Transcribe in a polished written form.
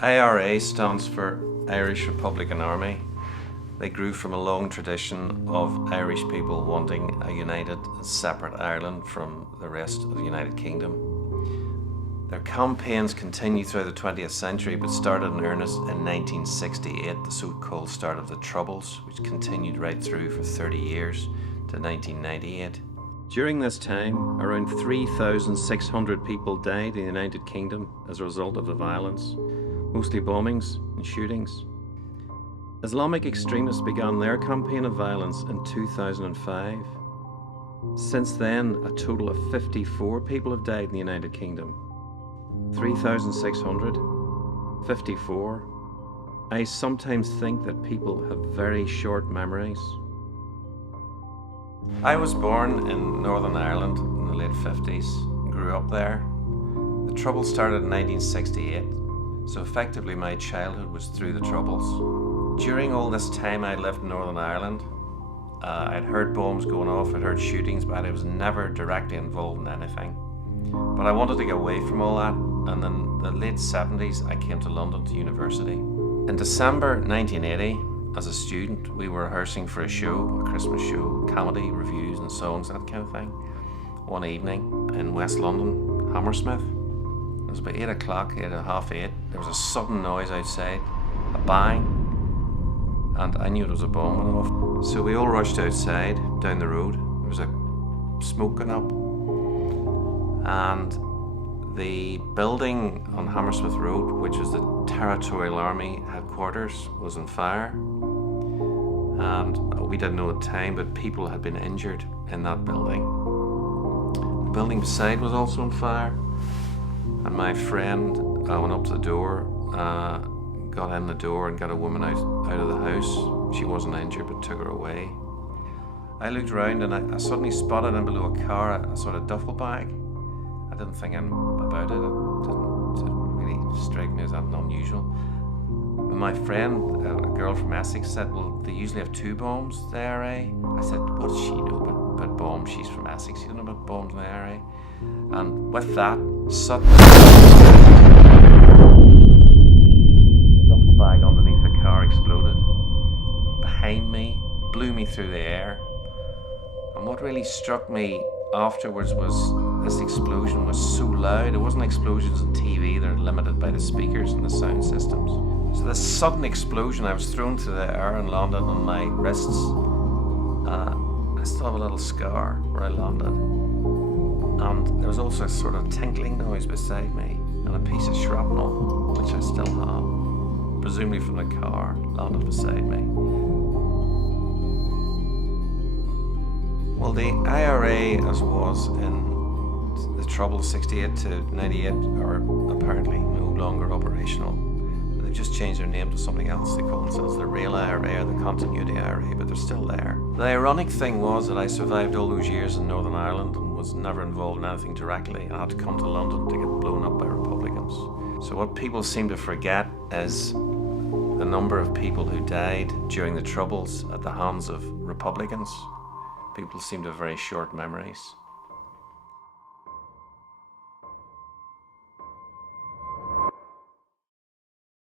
IRA stands for Irish Republican Army. They grew from a long tradition of Irish people wanting a united and separate Ireland from the rest of the United Kingdom. Their campaigns continued through the 20th century but started in earnest in 1968, the so-called start of the Troubles, which continued right through for 30 years to 1998. During this time, around 3,600 people died in the United Kingdom as a result of the violence, mostly bombings and shootings. Islamic extremists began their campaign of violence in 2005. Since then, a total of 54 people have died in the United Kingdom. 3,600, 54. I sometimes think that people have very short memories. I was born in Northern Ireland in the late 50s and grew up there. The Troubles started in 1968, so effectively my childhood was through the Troubles. During all this time I lived in Northern Ireland, I'd heard bombs going off, I'd heard shootings, but I was never directly involved in anything. But I wanted to get away from all that, and in the late 70s I came to London to university. In December 1980, as a student, we were rehearsing for a show, a Christmas show, comedy, reviews and songs, that kind of thing. One evening in West London, Hammersmith. It was about 8 o'clock, half 8. There was a sudden noise outside, a bang, and I knew it was a bomb went off. So we all rushed outside, down the road. There was a smoke going up. And the building on Hammersmith Road, which was the Territorial Army headquarters, was on fire. And we didn't know at the time, but people had been injured in that building. The building beside was also on fire. And my friend went up to the door, got in the door and got a woman out of the house. She wasn't injured, but took her away. I looked around and I suddenly spotted in below a car a sort of duffel bag. I didn't think about it. It didn't really strike me as that unusual. And my friend, a girl from Essex, said, well, they usually have 2 bombs, the IRA. I said, what does she know about bombs? She's from Essex, she doesn't know about bombs in the IRA. And with that, suddenly, the duffel bag underneath the car exploded. Behind me, blew me through the air. And what really struck me afterwards was this explosion was so loud. It wasn't explosions on TV, they're limited by the speakers and the sound systems. So this sudden explosion, I was thrown to the air and landed on my wrists. I still have a little scar where I landed. And there was also a sort of tinkling noise beside me and a piece of shrapnel, which I still have, presumably from the car, landed beside me. Well, the IRA, as was in the Troubles 68 to 98, are apparently no longer operational. They've just changed their name to something else. They call themselves the Real IRA or the Continuity IRA, but they're still there. The ironic thing was that I survived all those years in Northern Ireland and was never involved in anything directly, and I had to come to London to get blown up by Republicans. So what people seem to forget is the number of people who died during the Troubles at the hands of Republicans. People seem to have very short memories.